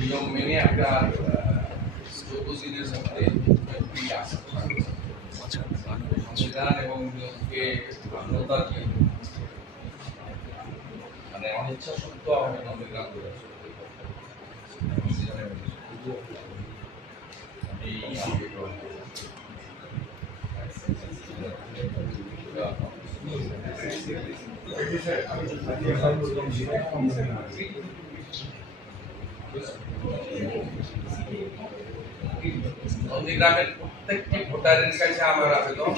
নিয়ম মেনে আপনার 14 দিনের মধ্যে সংবিধান এবং নিয়মকে মান্যতা দিয়ে মানে অনিচ্ছা সত্ত্বেও আমি নন্দীগ্রাম করেছি। নন্দীগ্রামের প্রত্যেকটি ভোটারের কাছে আমার আবেদন,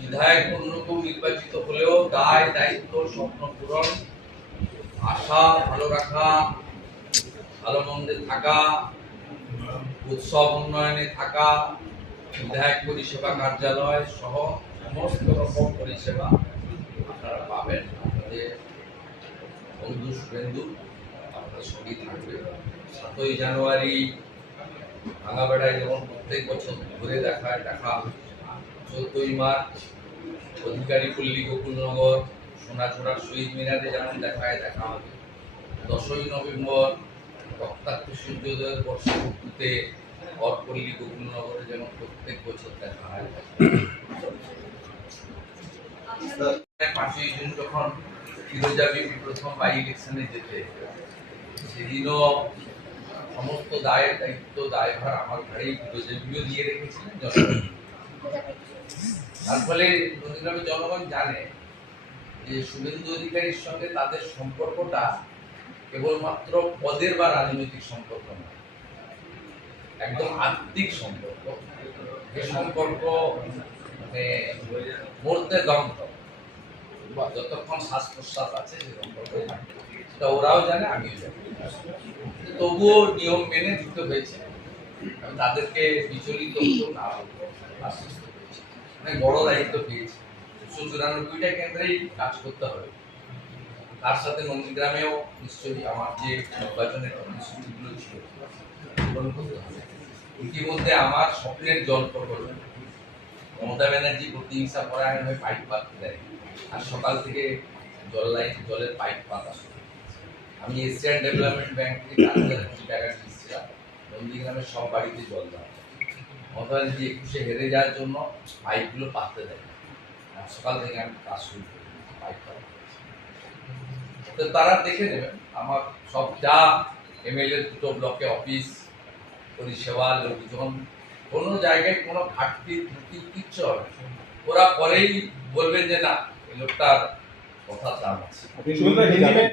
বিধায়ক অন্যকেও নির্বাচিত হলেও দায় দায়িত্ব স্বপ্ন পূরণ, আশা ভালো রাখা, ভালো মন্দে থাকা, উৎসব উন্নয়নে থাকা, বিধায়ক পরিষেবা কার্যালয় সহ সমস্ত রকম পরিষেবা আপনারা পাবেন। আপনাদের বন্ধু শুভেন্দু আপনার সঙ্গেই থাকবে। 7ই জানুয়ারি ভাঙাবেড়ায় যেমন প্রত্যেক বছর ঘুরে দেখা, 14ই মার্চ অধিকারী পল্লী গোকুলনগর সোনাচূড়ার শহীদ মিনারে যেমন দেখা হবে, 10ই নভেম্বর রক্তাক্ত সূর্যোদয়ের বর্ষপূর্তিতে অরপল্লী গোকুলনগরে যেমন প্রত্যেক বছর দেখা হয়। 5ই জুন যখন ফিরোজা বিবি প্রথম বাই ইলেকশনে যেতে, সেদিনও সমস্ত দায়ের দায়িত্ব দায়ভার আমার ঘাড়েই ফিরোজা বিবিও দিয়ে রেখেছিলেন জনগণ। তার ফলে নন্দীগ্রামের জনগণ জানে যে শুভেন্দু অধিকারীর সঙ্গে তাদের সম্পর্কটা কেবলমাত্র পদের বা রাজনৈতিক সম্পর্ক নয়, একদম আত্মিক সম্পর্ক। যে সম্পর্ক মানে মরতে দন্ত, যতক্ষণ শ্বাস প্রশ্বাস আছে যে সম্পর্ক থাকবে, সেটা ওরাও জানে, আমিও জানি। তবুও নিয়ম মেনে দিতে হয়েছে। আমি তাদেরকে বিচলিত না আশ্বস্ত করেছি। অনেক বড় দায়িত্ব পেয়েছি। 194টা কেন্দ্রেই কাজ করতে হবে। তার সাথে নন্দীগ্রামেও নিশ্চয়ই আমার যে নির্বাচনের কর্মসূচিগুলো ছিল পূরণ করতে হবে। ইতিমধ্যে আমার স্বপ্নের জল প্রকল্প, মমতা ব্যানার্জি প্রতিহিংসা পরায়ণ হয়ে পাইপ পাততে দেয়, আর সকাল থেকে জলের পাইপ পাতা। আমি এশিয়ান ডেভেলপমেন্ট ব্যাংক থেকে 4,000 কোটি টাকা দিয়েছিলাম নন্দীগ্রামের সব বাড়িতে জল দেওয়া। মমতা ব্যানার্জি 21-এ হেরে যাওয়ার জন্য পাইপগুলো পাততে দেয়, আর সকাল থেকে আমি কাজ শুরু করি পাইপ পাতা। তো তারা দেখে নেবেন আমার সব যা এমএলএ 2টো ব্লকে অফিস, পরিষেবা, লোকজন, কোনো জায়গায় কোনো ঘাটতি ত্রুটি কিচ্ছু হবে, ওরা পরেই বলবেন যে না এই লোকটার কথা দাম আছে।